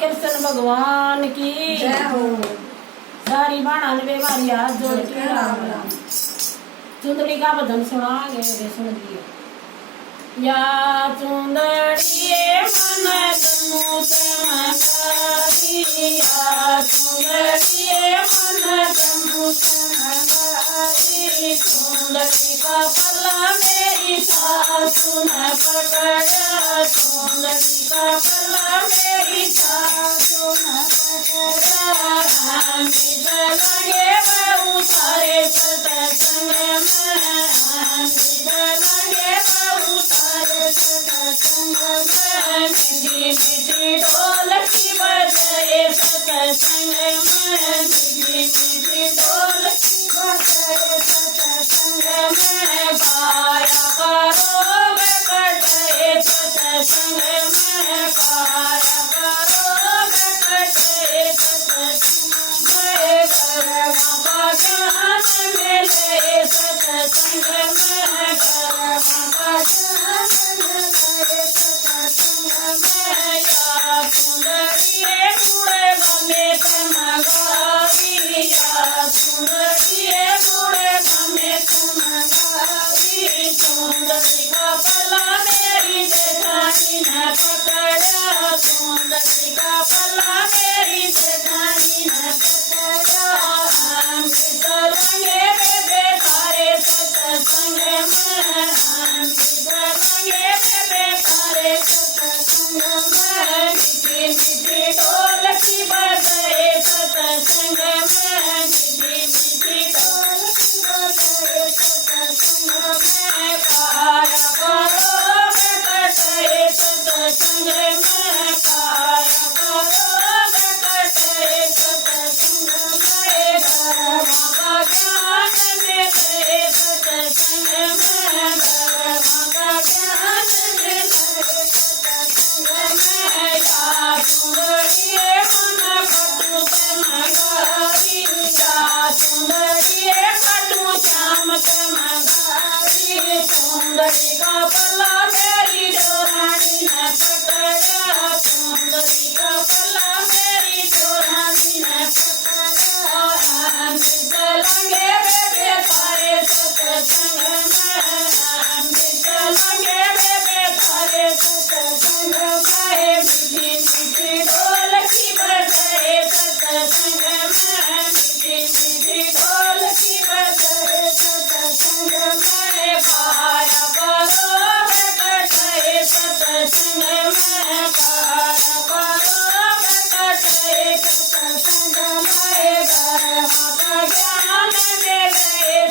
कृष्ण भगवान की जय हो। सारी बाणा ने मारी हाथ जोड़ के राम राम। चुंदड़ी का भजन सुनागे सुन लियो। या चुंदड़िए मन तनु तमकारी, या चुंदड़िए मन तनु तमकारी। चुंदड़ी का पल्ला मेरी सासु न पकड़ा, चुंदड़ी का पल्ला मेरी सासु न पकड़ा। अमृत लगे बहु सारे सत्संग में, अमृत लगे बहु सारे सत्संग में। मीठी मीठी ढोलकी बजाए सत्संग में, मीठी मीठी ढोलकी बजाए सत्संग में। गाया करो कटाए सत्संग में, गाया करो कटाए सत्संग में। कर्म का ज्ञान मिले सत्संग में, कर्म का ज्ञान मिले सत्संग में। या चुंदड़िए गुड़ गमे तमगारी, या चुंदड़िए गुड़ गमे तमगारी। चुंदड़ी का पल्ला मेरी जेठानी ने पकड़ा, चुंदड़ी का पल्ला मेरी जेठानी ने पकड़ा। अमृत लगे बेबे तारे सत्संग में, अमृत लगे बेबे तारे सत्संग में। मीठी मीठी ढोलकी बजाए सत्संग में, मीठी मीठी ढोलकी बजाए सत्संग में। गाया करो कटाए सत्संग में, गाया करो कटाए सत्संग में। धर्म का ज्ञान मिले सत्संग में, धर्म का ज्ञान मिले सत्संग में। या चुंदड़िए मन कटु तमगारी, या चुंदड़िए कटु श्याम तमगारी। चुंदड़ी का पल्ला मेरी डोरानी ने पकड़ा, चुंदड़ी का पल्ला मेरी डोरानी ने पकड़ा। अमृत लगे बेबे तारे सत्संग में, अमृत लगे बेबे तारे सत्संग में। मीठी मीठी ढोलकी बजाए सत्संग में, मीठी मीठी ढोलकी बजाए सत्संग में। गाया करो कटाए सत्संग में, गाया करो कटाए सत्संग में। कर्म का ज्ञान मिले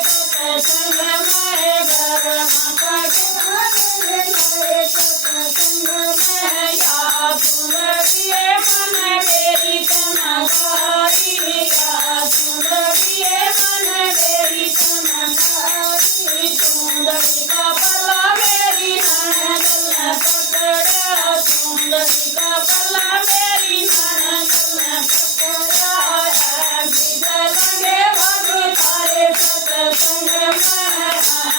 सत्संग में, कर्म का ज्ञान मिले सत्संग में। या चुंदड़िए मन मेरी तमगारी, या चुंदड़िए मन मेरी तमगारी। चुंदड़ी का पल्ला मेरी ननद ने पकड़ा, चुंदड़ी का पल्ला मेरी ननद ने पकड़ा। अमृत लगे बबी तारे सत्संग में,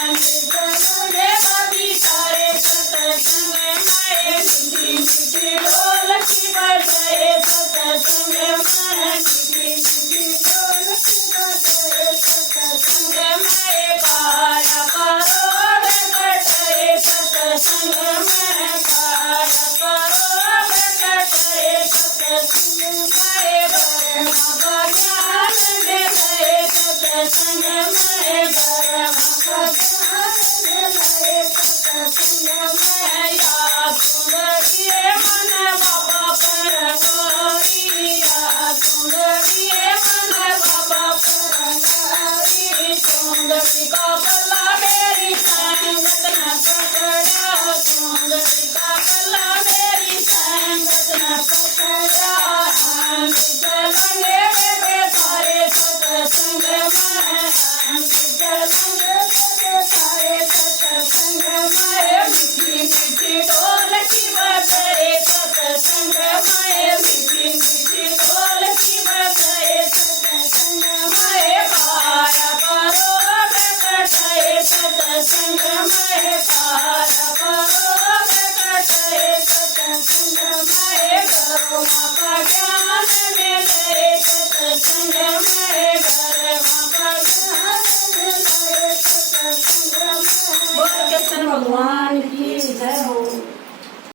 अमृत लगे बबी तारे सत्संग में। मीठी मीठी ढोलकी बजाए सत्संग में, मीठी मीठी ढोलकी बजाए सत्संग में। गाया करो कटाए सत्संग में, गाया करो कटाए सत्संग में। धर्म का ज्ञान मिले सत्संग में, धर्म का ज्ञान मिले सत्संग में। या चुंदड़िए मन बाबा पर गौरी, या चुंदड़िए मन बाबा पर गौरी। चुंदड़ी का पल्ला मेरी संगत न पकड़ा, चुंदड़ी का पल्ला मेरी संगत न पकड़ा। अमृत लगे बेबे तारे सत्संग में, अमृत लगे बेबे तारे सत्संग में। मीठी मीठी ढोलकी बजाए सत्संग में, मीठी मीठी ढोलकी बजाए सत्संग में। गाया करो कटाए सत्संग में, गाया करो कटाए सत्संग में। कर्म का में गए सत्संग में गरबा भजन गए सत्संग में। बोल कृष्ण भगवान